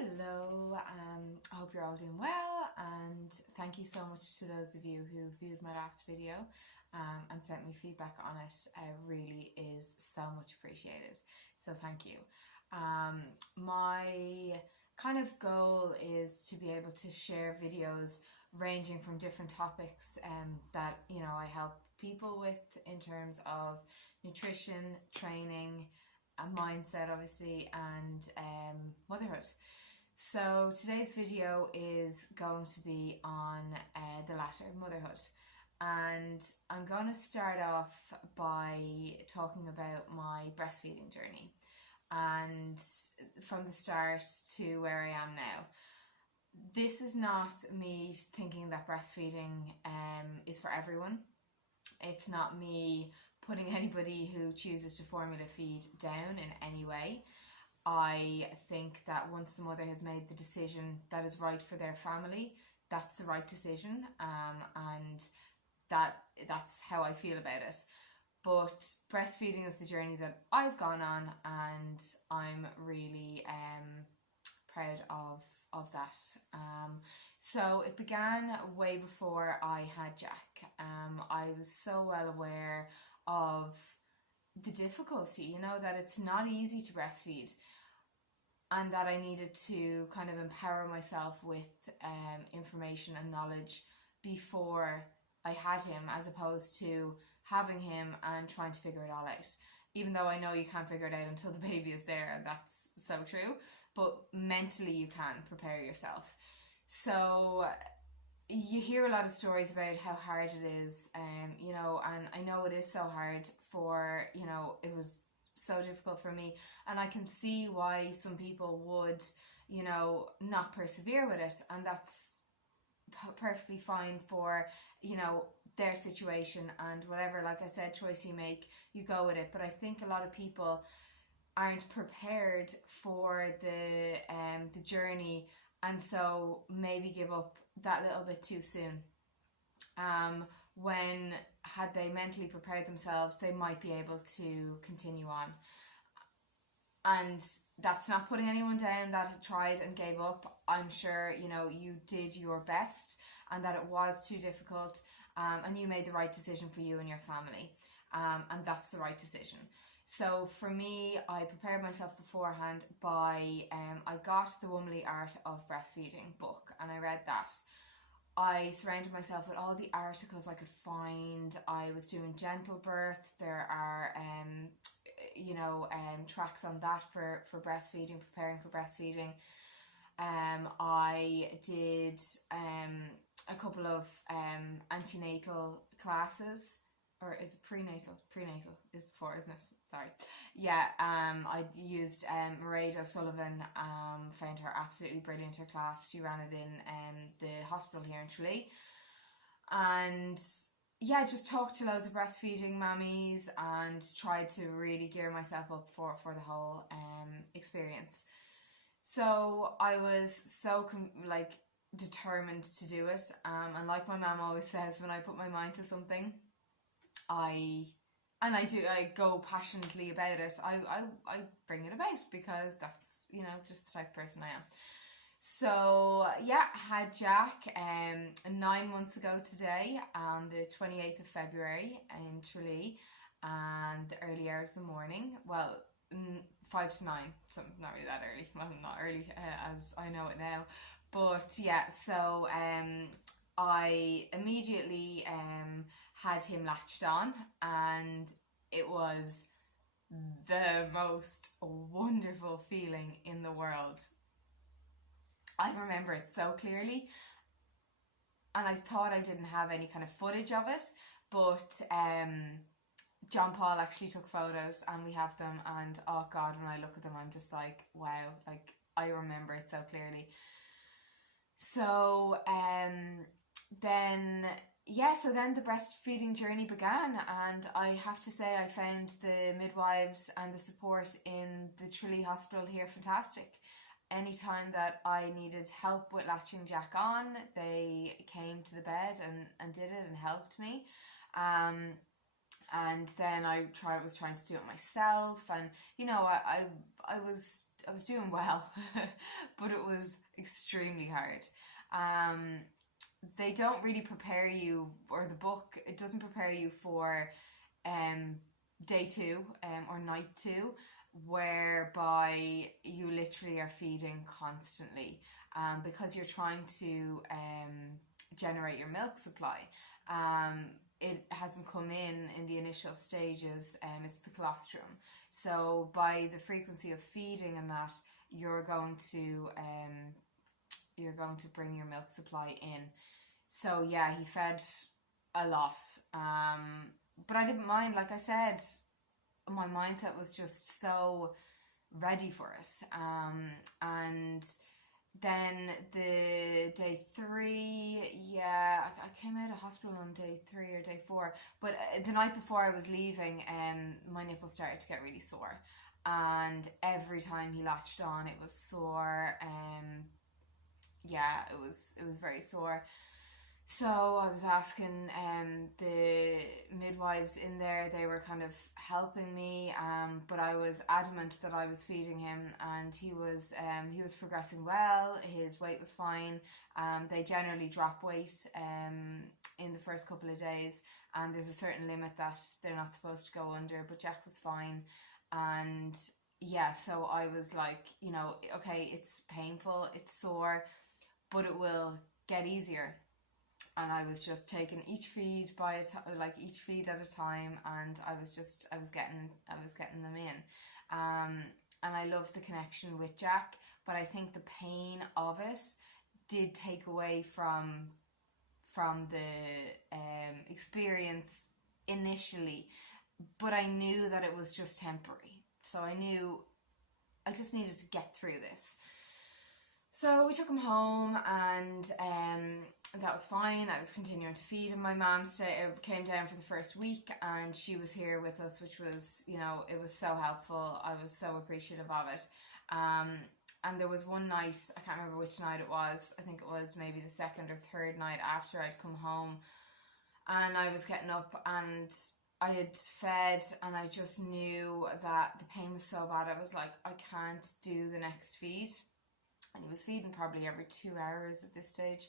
Hello, I hope you're all doing well, and thank you so much to those of you who viewed my last video and sent me feedback on it. It really is so much appreciated, so thank you. My kind of goal is to be able to share videos ranging from different topics that I help people with in terms of nutrition, training, mindset obviously, and motherhood. So today's video is going to be on the latter, motherhood. And I'm going to start off by talking about my breastfeeding journey and from the start to where I am now. This is not me thinking that breastfeeding is for everyone. It's not me putting anybody who chooses to formula feed down in any way. I think that once the mother has made the decision that is right for their family, that's the right decision, and that's how I feel about it. But breastfeeding is the journey that I've gone on, and I'm really proud of that. So it began way before I had Jack. I was so well aware of the difficulty, that it's not easy to breastfeed, and that I needed to kind of empower myself with information and knowledge before I had him, as opposed to having him and trying to figure it all out. Even though I know you can't figure it out until the baby is there, and that's so true, but mentally you can prepare yourself. So you hear a lot of stories about how hard it is, and I know it is so hard for, it was so difficult for me, and I can see why some people would, not persevere with it, and that's perfectly fine for, their situation, and whatever, like I said, choice you make, you go with it. But I think a lot of people aren't prepared for the journey, and so maybe give up that little bit too soon. When had they mentally prepared themselves, they might be able to continue on. And that's not putting anyone down that had tried and gave up. I'm sure you did your best, and that it was too difficult, and you made the right decision for you and your family, and that's the right decision. So for me, I prepared myself beforehand by I got the Womanly Art of Breastfeeding book, and I read that. I surrounded myself with all the articles I could find. I was doing gentle birth. There are tracks on that for breastfeeding, preparing for breastfeeding. I did a couple of antenatal classes, or is it prenatal? Prenatal is before, isn't it? Sorry. Yeah, I used Mairead O'Sullivan, found her absolutely brilliant, her class. She ran it in the hospital here in Tralee. And yeah, just talked to loads of breastfeeding mummies and tried to really gear myself up for the whole experience. So I was so determined to do it, and like my mum always says, when I put my mind to something, I go passionately about it. I bring it about, because that's just the type of person I am. So yeah, had Jack 9 months ago today, on the 28th of February in Tralee, and the early hours of the morning. Well, 5 to 9, so not really that early. Well, not early as I know it now, but yeah. So I immediately had him latched on, and it was the most wonderful feeling in the world. I remember it so clearly, and I thought I didn't have any kind of footage of it, but John Paul actually took photos, and we have them, and oh God, when I look at them, I'm just like, wow, I remember it so clearly. So then the breastfeeding journey began, and I have to say I found the midwives and the support in the Tralee Hospital here fantastic. Anytime that I needed help with latching Jack on, they came to the bed and did it and helped me. And then I was trying to do it myself, and I was doing well, but it was extremely hard. They don't really prepare you, or the book, it doesn't prepare you for um, day two or night two, whereby you literally are feeding constantly because you're trying to generate your milk supply. It hasn't come in the initial stages, it's the colostrum. So by the frequency of feeding and that, you're going to bring your milk supply in. So yeah, he fed a lot, but I didn't mind. Like I said, my mindset was just so ready for it. And then the day three, yeah, I came out of hospital on day 3 or day 4. But the night before I was leaving, my nipples started to get really sore, and every time he latched on, it was sore. Yeah, it was very sore. So I was asking the midwives in there, they were kind of helping me, but I was adamant that I was feeding him, and he was progressing well. His weight was fine. They generally drop weight in the first couple of days, and there's a certain limit that they're not supposed to go under, but Jack was fine. And yeah, so I was like, okay, it's painful, it's sore, but it will get easier. And I was just taking each feed each feed at a time, and I was getting them in, and I loved the connection with Jack. But I think the pain of it did take away from the experience initially, but I knew that it was just temporary. So I knew I just needed to get through this. So we took him home, and that was fine. I was continuing to feed him. My mum came down for the first week, and she was here with us, which was, it was so helpful. I was so appreciative of it. And there was one night, I can't remember which night it was, I think it was maybe the second or third night after I'd come home, and I was getting up and I had fed, and I just knew that the pain was so bad. I was like, I can't do the next feed. And he was feeding probably every 2 hours at this stage.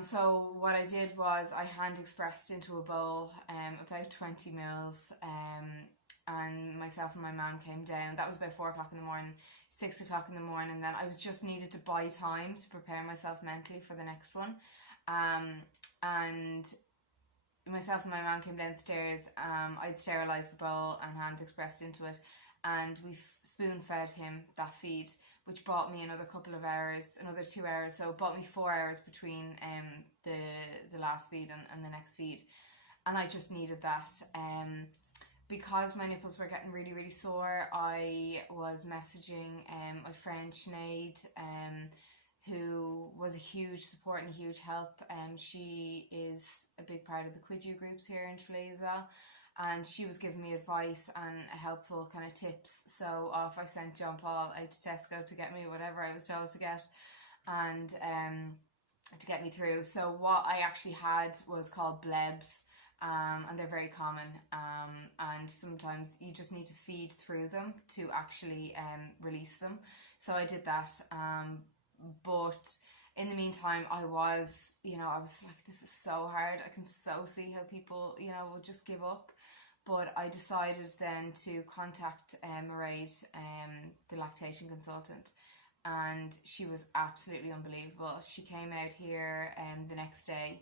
So what I did was I hand expressed into a bowl about 20 mils, and myself and my mum came down. That was about 4 o'clock in the morning, 6 o'clock in the morning. And then I was just needed to buy time to prepare myself mentally for the next one. And myself and my mum came downstairs. I'd sterilised the bowl and hand expressed into it, and we spoon fed him that feed, which bought me another couple of hours, another 2 hours. So it bought me 4 hours between the last feed and the next feed. And I just needed that. Because my nipples were getting really, really sore, I was messaging my friend Sinead, who was a huge support and a huge help. She is a big part of the Quidju groups here in Tralee as well. And she was giving me advice and helpful kind of tips. So off I sent John Paul out to Tesco to get me whatever I was told to get, and to get me through. So what I actually had was called blebs, and they're very common, and sometimes you just need to feed through them to actually release them. So I did that, but in the meantime, I was like, this is so hard. I can so see how people, will just give up. But I decided then to contact Mairead, the lactation consultant, and she was absolutely unbelievable. She came out here the next day,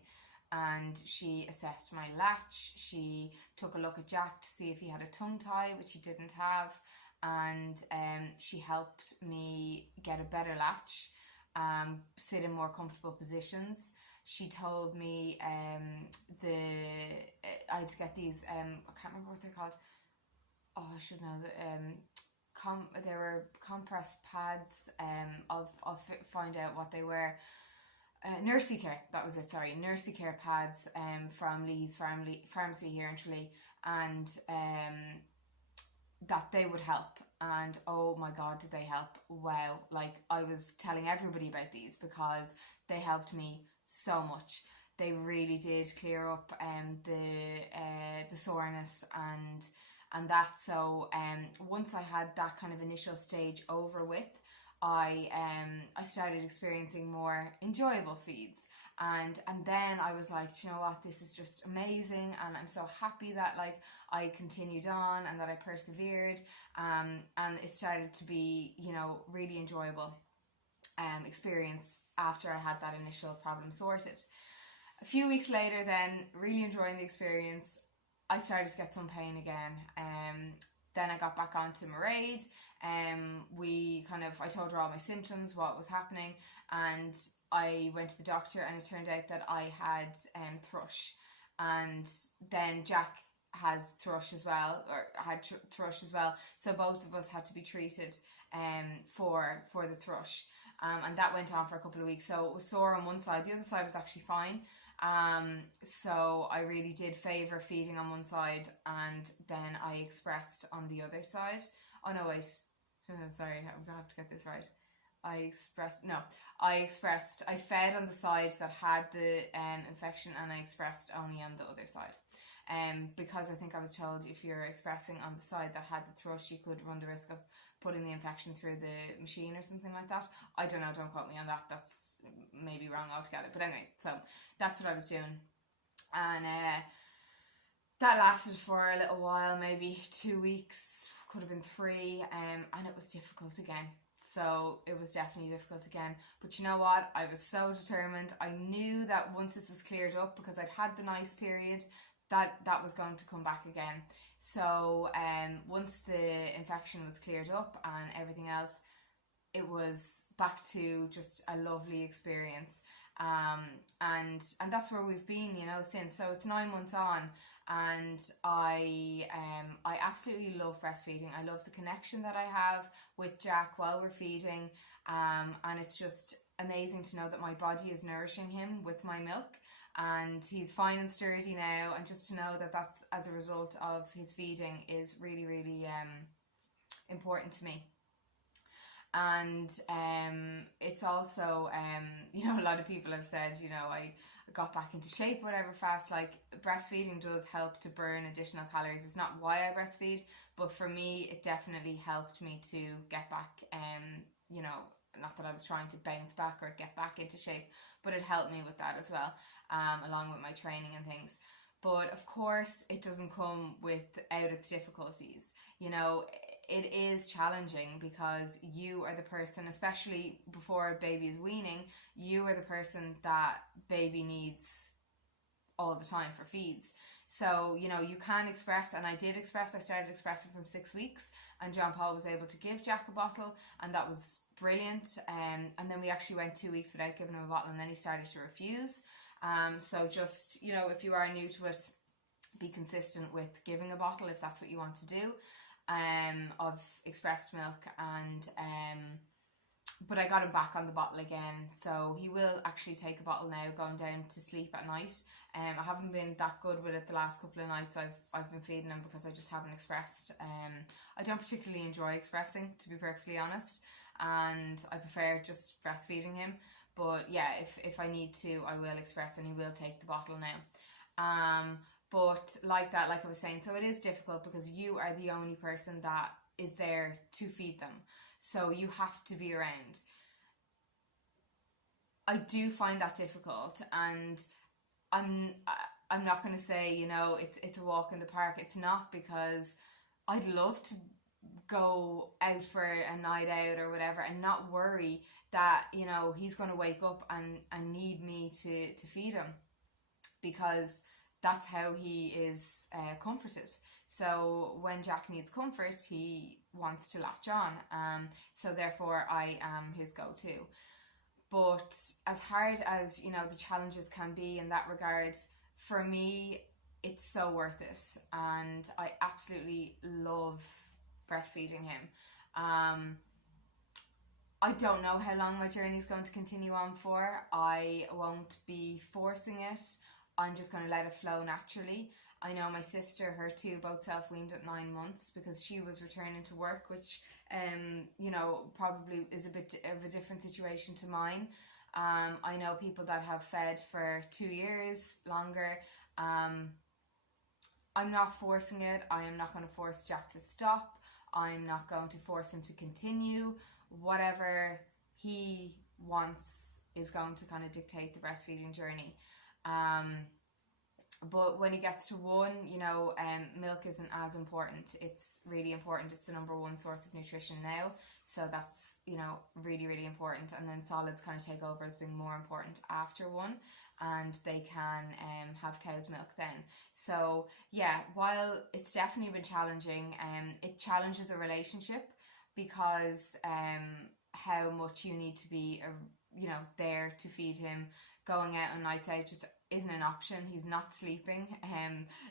and she assessed my latch. She took a look at Jack to see if he had a tongue tie, which he didn't have, and she helped me get a better latch, sit in more comfortable positions. She told me I had to get these, I can't remember what they're called. Oh, I should know. They were compress pads. I'll find out what they were. Nursey Care, that was it, sorry. Nursey Care pads from Lee's Pharmacy here in Tralee, and that they would help. And oh my god, did they help. Wow, like I was telling everybody about these because they helped me so much. They really did clear up the soreness, and and that. So once I had that kind of initial stage over with, I started experiencing more enjoyable feeds, and then I was like, "Do you know what, this is just amazing," and I'm so happy that like I continued on and that I persevered, and it started to be, you know, really enjoyable experience after I had that initial problem sorted. A few weeks later, then, really enjoying the experience, I started to get some pain again. Then I got back onto Mairead. I told her all my symptoms, what was happening, and I went to the doctor, and it turned out that I had thrush, and then Jack has thrush as well, or had thrush as well. So both of us had to be treated for the thrush. And that went on for a couple of weeks. So it was sore on one side, the other side was actually fine. So I really did favour feeding on one side, and then I expressed on the other side. Oh no, wait. Sorry, I'm gonna have to get this right. I fed on the side that had the infection, and I expressed only on the other side. Because I think I was told if you're expressing on the side that had the thrush, you could run the risk of putting the infection through the machine or something like that. I don't know, don't quote me on that, that's maybe wrong altogether. But anyway, so that's what I was doing. And that lasted for a little while, maybe 2 weeks, could have been 3, and it was difficult again. So it was definitely difficult again. But you know what? I was so determined. I knew that once this was cleared up, because I'd had the nice period, that was going to come back again. So once the infection was cleared up and everything else, it was back to just a lovely experience. And that's where we've been, you know, since. So it's 9 months on, and I absolutely love breastfeeding. I love the connection that I have with Jack while we're feeding, and it's just amazing to know that my body is nourishing him with my milk, and he's fine and sturdy now, and just to know that that's as a result of his feeding is really, really important to me. And it's also you know, a lot of people have said, you know, I got back into shape, whatever, fast. Like, breastfeeding does help to burn additional calories. It's not why I breastfeed, but for me it definitely helped me to get back, you know, not that I was trying to bounce back or get back into shape, but it helped me with that as well, along with my training and things. But of course it doesn't come without its difficulties. You know, it is challenging because you are the person, especially before a baby is weaning, you are the person that baby needs all the time for feeds. So, you know, you can express, and I did express. I started expressing from 6 weeks, and John Paul was able to give Jack a bottle, and that was brilliant. And then we actually went 2 weeks without giving him a bottle, and then he started to refuse. So just, you know, if you are new to it, be consistent with giving a bottle if that's what you want to do, of expressed milk. And but I got him back on the bottle again, so he will actually take a bottle now going down to sleep at night. I haven't been that good with it the last couple of nights I've been feeding him, because I just haven't expressed. I don't particularly enjoy expressing, to be perfectly honest, and I prefer just breastfeeding him. But yeah, if I need to, I will express, and he will take the bottle now. But like that, like I was saying, so it is difficult because you are the only person that is there to feed them. So you have to be around. I do find that difficult, and I'm not going to say, you know, it's a walk in the park. It's not, because I'd love to go out for a night out or whatever and not worry that, you know, he's going to wake up and need me to feed him, because that's how he is comforted. So when Jack needs comfort, he wants to latch on. So therefore I am his go-to. But as hard as, you know, the challenges can be in that regard, for me, it's so worth it. And I absolutely love breastfeeding him. I don't know how long my journey is going to continue on for. I won't be forcing it. I'm just going to let it flow naturally. I know my sister, her two, both self-weaned at 9 months because she was returning to work, which, you know, probably is a bit of a different situation to mine. I know people that have fed for 2 years, longer. I'm not forcing it. I am not going to force Jack to stop. I'm not going to force him to continue. Whatever he wants is going to kind of dictate the breastfeeding journey. But when he gets to 1, milk isn't as important. It's really important. It's the number 1 source of nutrition now. So that's, really, really important. And then solids kind of take over as being more important after 1. And they can have cow's milk then. So yeah, while it's definitely been challenging, it challenges a relationship because how much you need to be, there to feed him. Going out on nights out just isn't an option. He's not sleeping.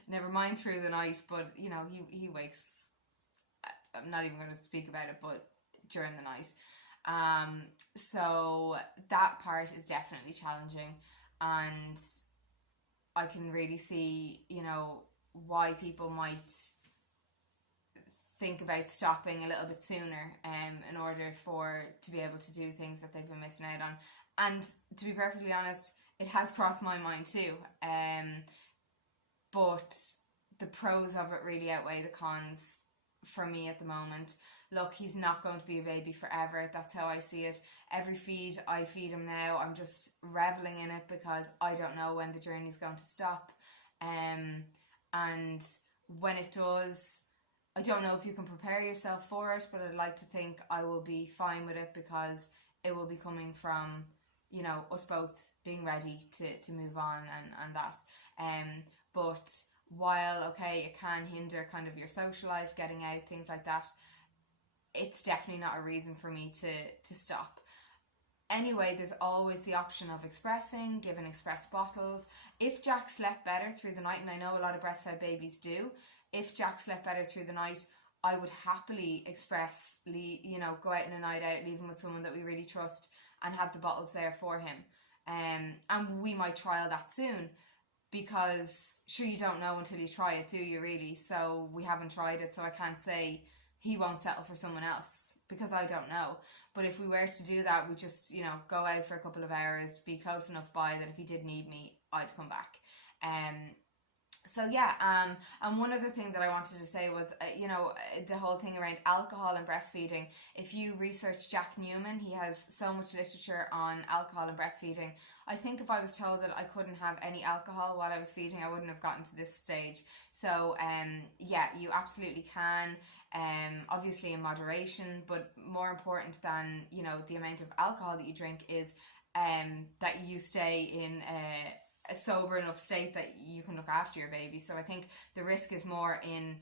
Never mind through the night, but he wakes. I'm not even going to speak about it, but during the night. So that part is definitely challenging, and I can really see, why people might think about stopping a little bit sooner, in order to be able to do things that they've been missing out on. And to be perfectly honest, it has crossed my mind too. But the pros of it really outweigh the cons for me at the moment. Look, he's not going to be a baby forever. That's how I see it. Every feed I feed him now, I'm just reveling in it because I don't know when the journey's going to stop. And when it does, I don't know if you can prepare yourself for it, but I'd like to think I will be fine with it because it will be coming from, us both being ready to move on and that. But while, okay, it can hinder kind of your social life, getting out, things like that, it's definitely not a reason for me to stop. Anyway, there's always the option of expressing, giving express bottles. If Jack slept better through the night, and I know a lot of breastfed babies do, if Jack slept better through the night, I would happily expressly, go out on a night out, leave him with someone that we really trust and have the bottles there for him. And we might trial that soon because sure, you don't know until you try it, do you really? So we haven't tried it, so I can't say he won't settle for someone else because I don't know. But if we were to do that, we just, go out for a couple of hours, be close enough by that if he did need me, I'd come back. So yeah, and one other thing that I wanted to say was, the whole thing around alcohol and breastfeeding. If you research Jack Newman, he has so much literature on alcohol and breastfeeding. I think if I was told that I couldn't have any alcohol while I was feeding, I wouldn't have gotten to this stage. So yeah, you absolutely can, obviously in moderation, but more important than, the amount of alcohol that you drink is that you stay in a sober enough state that you can look after your baby. So I think the risk is more in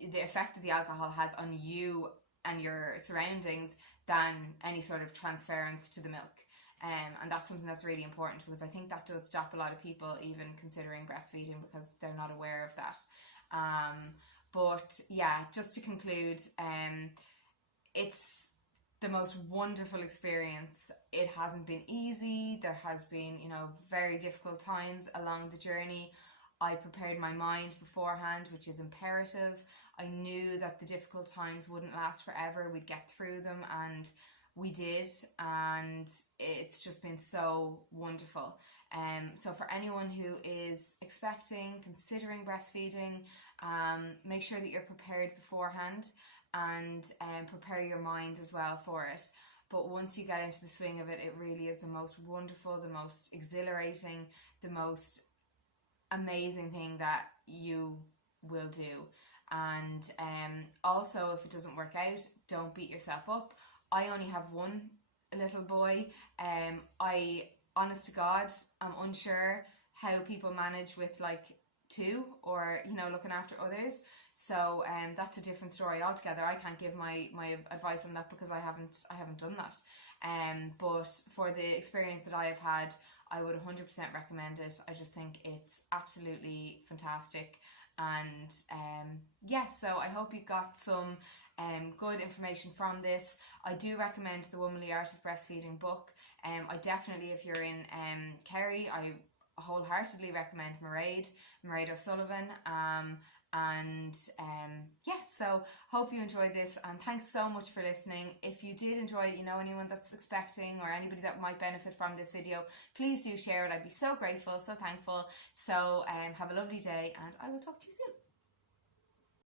the effect that the alcohol has on you and your surroundings than any sort of transference to the milk. And that's something that's really important because I think that does stop a lot of people even considering breastfeeding because they're not aware of that. But yeah, just to conclude, it's the most wonderful experience. It hasn't been easy. There has been, very difficult times along the journey. I prepared my mind beforehand, which is imperative. I knew that the difficult times wouldn't last forever. We'd get through them, and we did, and it's just been so wonderful. So for anyone who is expecting, considering breastfeeding, make sure that you're prepared beforehand and prepare your mind as well for it. But once you get into the swing of it, it really is the most wonderful, the most exhilarating, the most amazing thing that you will do. And also, if it doesn't work out, don't beat yourself up. I only have one little boy. I, honest to God, I'm unsure how people manage with like 2 or, looking after others. So that's a different story altogether. I can't give my advice on that because I haven't done that. But for the experience that I have had, I would 100% recommend it. I just think it's absolutely fantastic. And yeah, so I hope you got some good information from this. I do recommend the Womanly Art of Breastfeeding book. I definitely, if you're in Kerry, I wholeheartedly recommend Mairead O'Sullivan. And yeah, so hope you enjoyed this, and thanks so much for listening. If you did enjoy it, you know anyone that's expecting or anybody that might benefit from this video, please do share it. I'd be so grateful, so thankful. So have a lovely day, and I will talk to you soon.